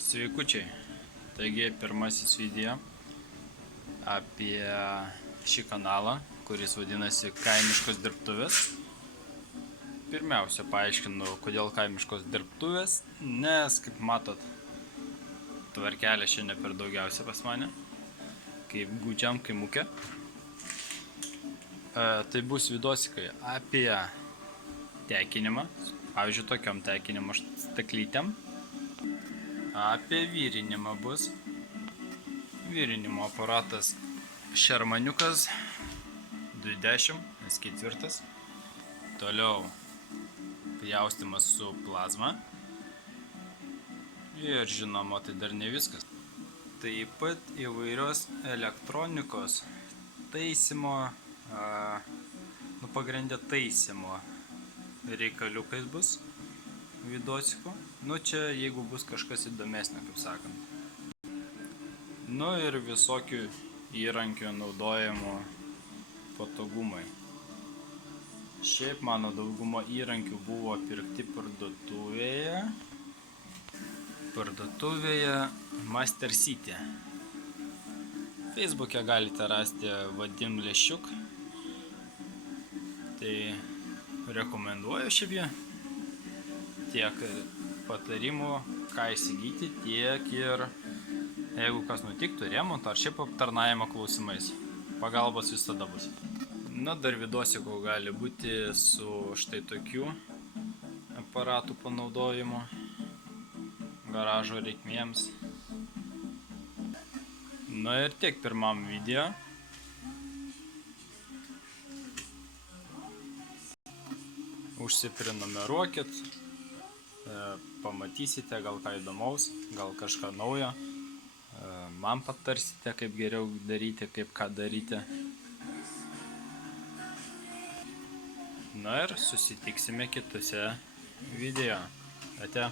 Sveikučiai, taigi pirmasis video apie šį kanalą, kuris vadinasi Kaimiškos dirbtuvės. Pirmiausia, paaiškinu, kodėl kaimiškos dirbtuvės, nes, kaip matot, tvarkelė šiandien per daugiausia pas mane, kaip gūdžiam kaimukė. Tai bus vidosikai apie tekinimą, pavyzdžiui, tokiom tekinimo staklytėm. Apie vyrinimą bus. Vyrinimo aparatas Šermaniukas 20 S4. Toliau pjaustymas su plazma. Ir žinoma, tai dar ne viskas. Taip pat įvairios elektronikos taisymo, pagrindė taisymo reikaliukais bus vidosikų. Čia jeigu bus kažkas įdomesnio, kaip sakant. Ir visokių įrankių naudojimo patogumai. Šiaip mano daugumo įrankių buvo pirkti parduotuvėje Master City. Facebook'e galite rasti Vadim Leščiuk. Tai rekomenduoju šiaip jie. Tiek patarimų, ką įsigyti, tiek ir jeigu kas nutiktų, remontą ar šiaip aptarnavimo klausimais. Pagalbos visada bus. Dar vidosikų gali būti su štai tokių aparatų panaudojimu garažo reikmėms. Ir tiek pirmam video. Užsiprenumeruokit, pamatysite gal ką įdomaus, gal kažką naujo. Man patarsite, kaip geriau daryti, kaip ką daryti. Ir susitiksime kitose video. Ate.